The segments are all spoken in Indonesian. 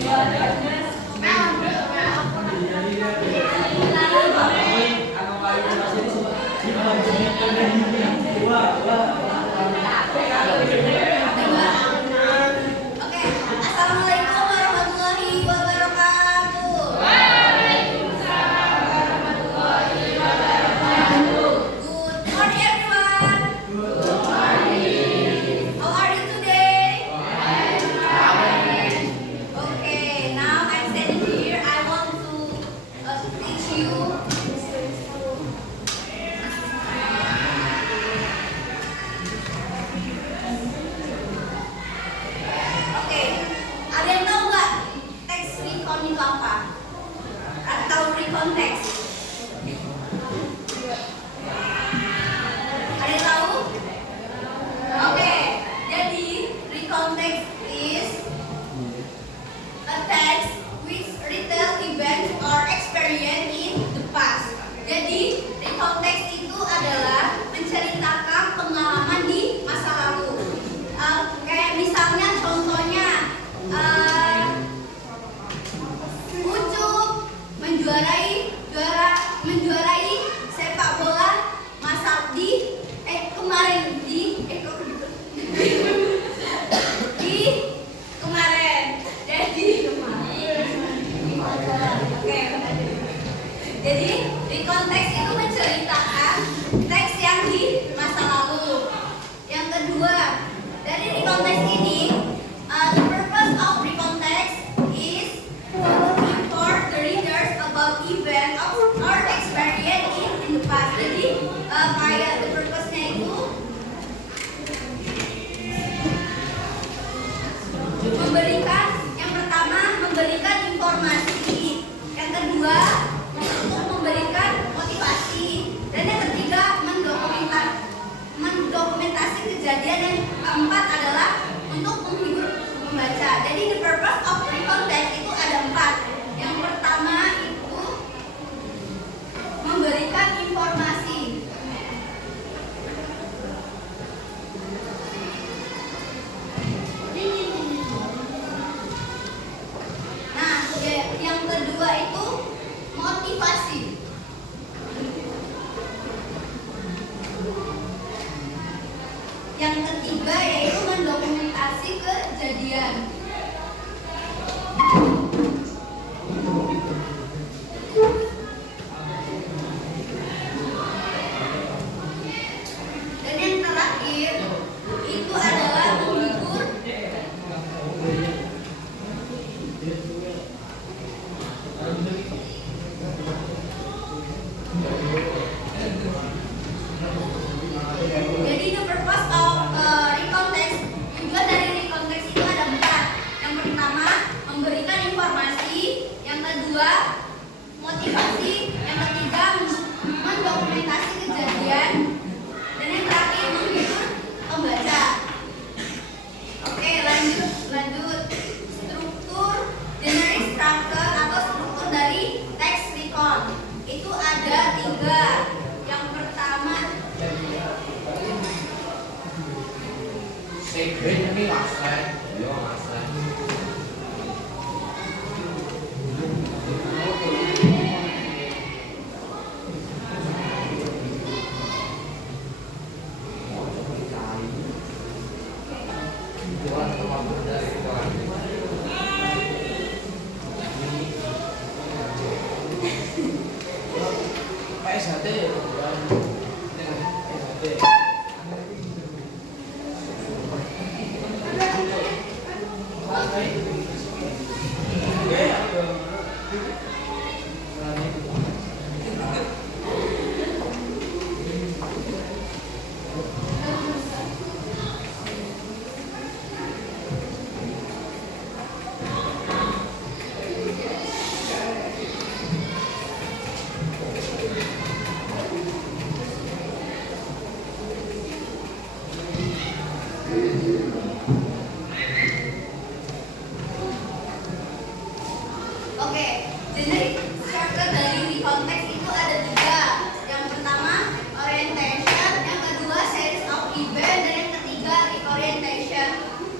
Assalamualaikum warahmatullahi wabarakatuh. Good morning, everyone. How are you today? Okay, now I'm standing here. I want to teach you. Oke, ada yang tahu nggak teks recon itu apa? Atau recon teks? Ada yang tahu? Oke, jadi recon text is a text which retell events or experience in the past. Jadi recon text itu adalah menceritakan pengalaman di masa lalu. Kayak misalnya contohnya Ucup menjuarai sepak bola masa kemarin jadi di konteks itu menceritakan teks yang di masa lalu. Yang kedua, dari di konteks ini the purpose of the context is to inform the readers about event or experience in the past. Jadi kayak the purpose-nya itu yang pertama memberikan informasi, yang kedua untuk memberikan motivasi, dan yang ketiga mendokumentasi kejadian, yang keempat adalah untuk menghibur pembaca. Jadi the purpose of the context itu ada 4. Yang pertama itu memberikan informasi. Nah, yang kedua itu motivasi. Yang ketiga yaitu mendokumentasi kejadian. Dan yang terakhir itu adalah menghibur. Jadi the purpose of recon text, tujuan dari recon text itu ada 4. Yang pertama memberikan informasi, yang kedua motivasi, yang ketiga mendokumentasi kejadian, dan yang terakhir menghibur pembaca. Oke, lanjut. Struktur generic structure atau struktur dari teks recon itu ada 3. Yang pertama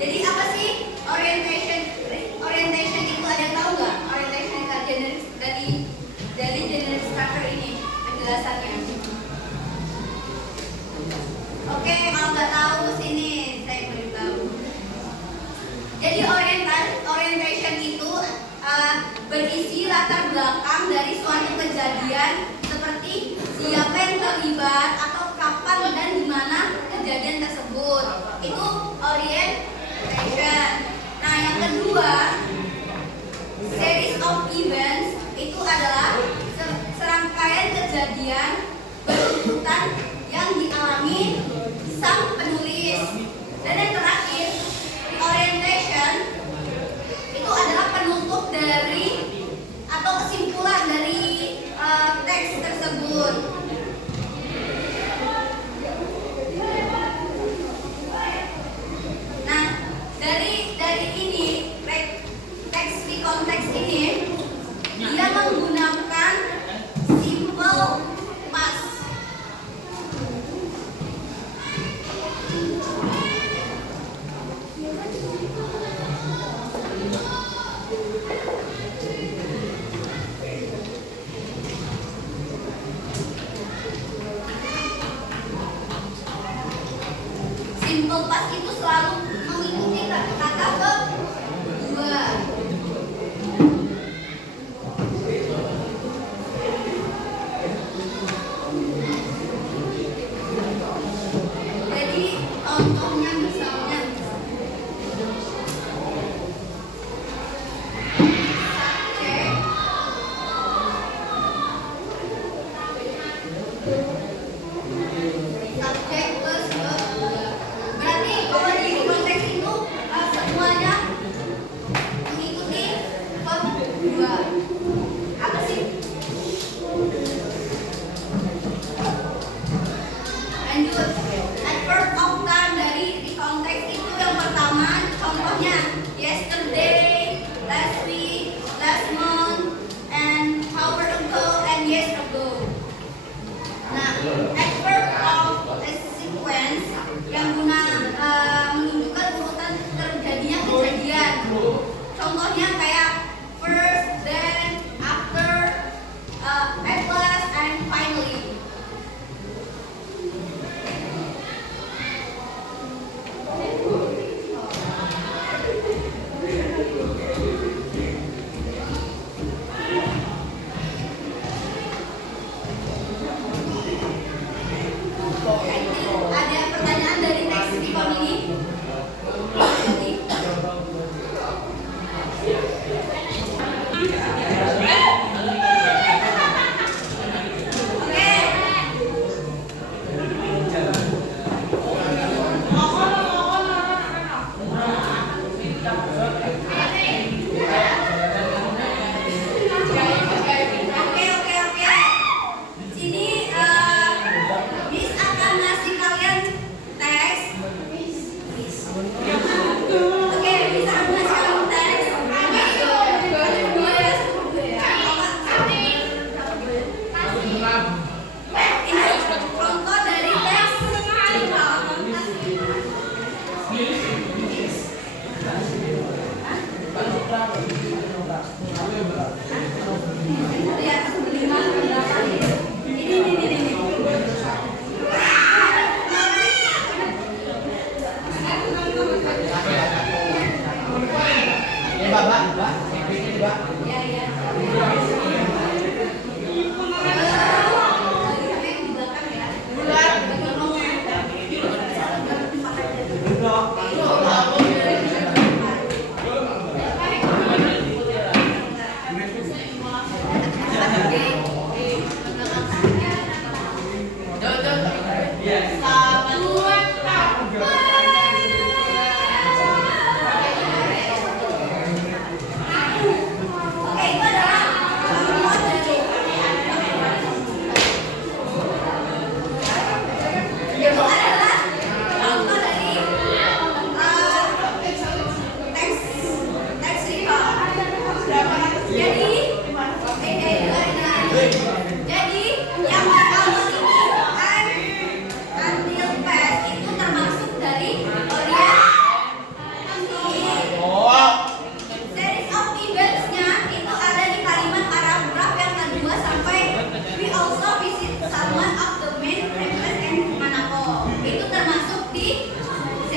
Jadi apa sih orientation? Orientation itu nggak tahu sini, saya beritahu. Jadi orientation itu berisi latar belakang dari suatu kejadian seperti siapa yang terlibat atau kapan dan di mana kejadian tersebut. Itu orientation. Nah, yang kedua, series of events itu adalah serangkaian kejadian berurutan yang dialami sang penulis. Dan yang terakhir, orientation itu adalah penutup dari atau kesimpulan dari teks tersebut. Nah, dari ini teks di konteks ini dia menggunakan simple past. Simple past itu selalu mengikuti kata kedua. Jadi contohnya misalnya subjek plus verb. Berarti kalau di konteks itu semuanya mengikuti verb 2. Apa sih? Lanjut. Adverb of time dari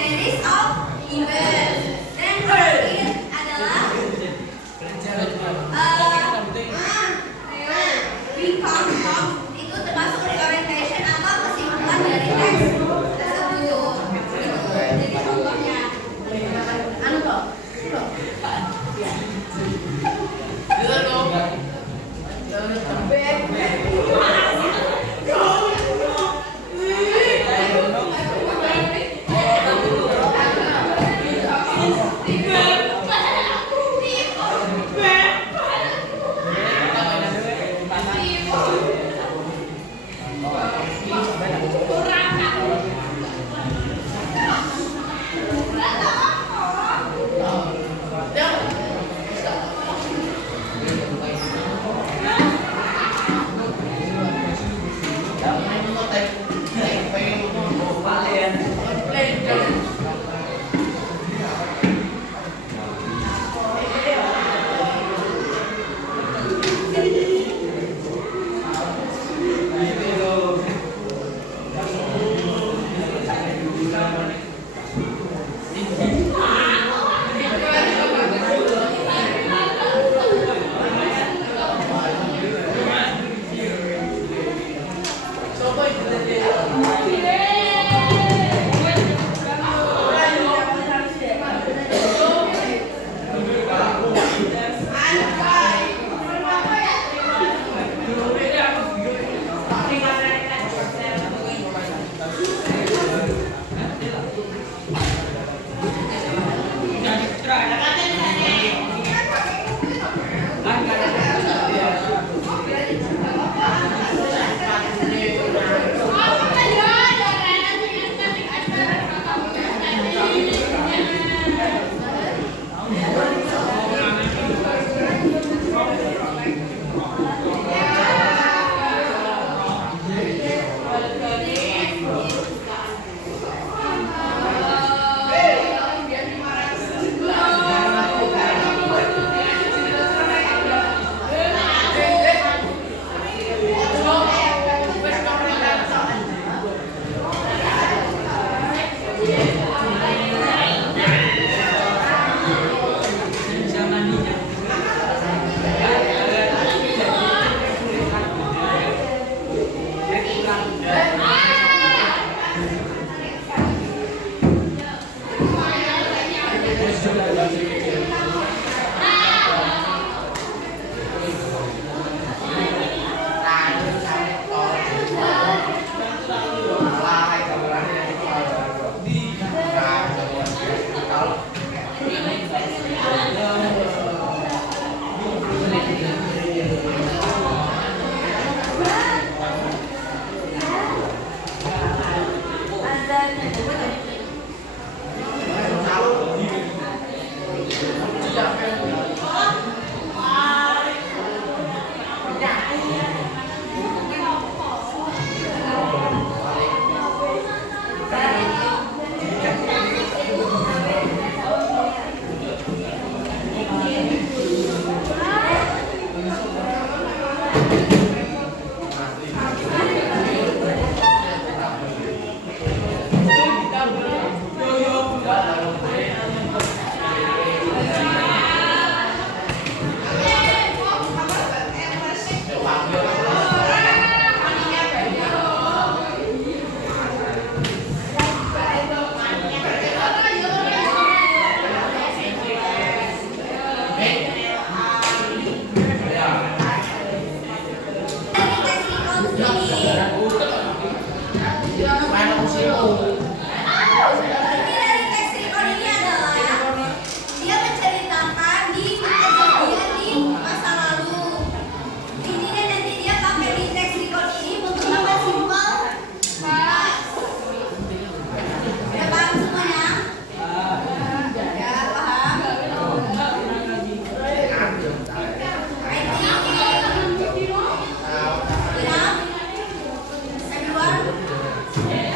series of events. Dan terakhir adalah recount, itu termasuk reorientation atau kesimpulan dari teks tersebut. Itu jadi contohnya. Anu toh. Yeah.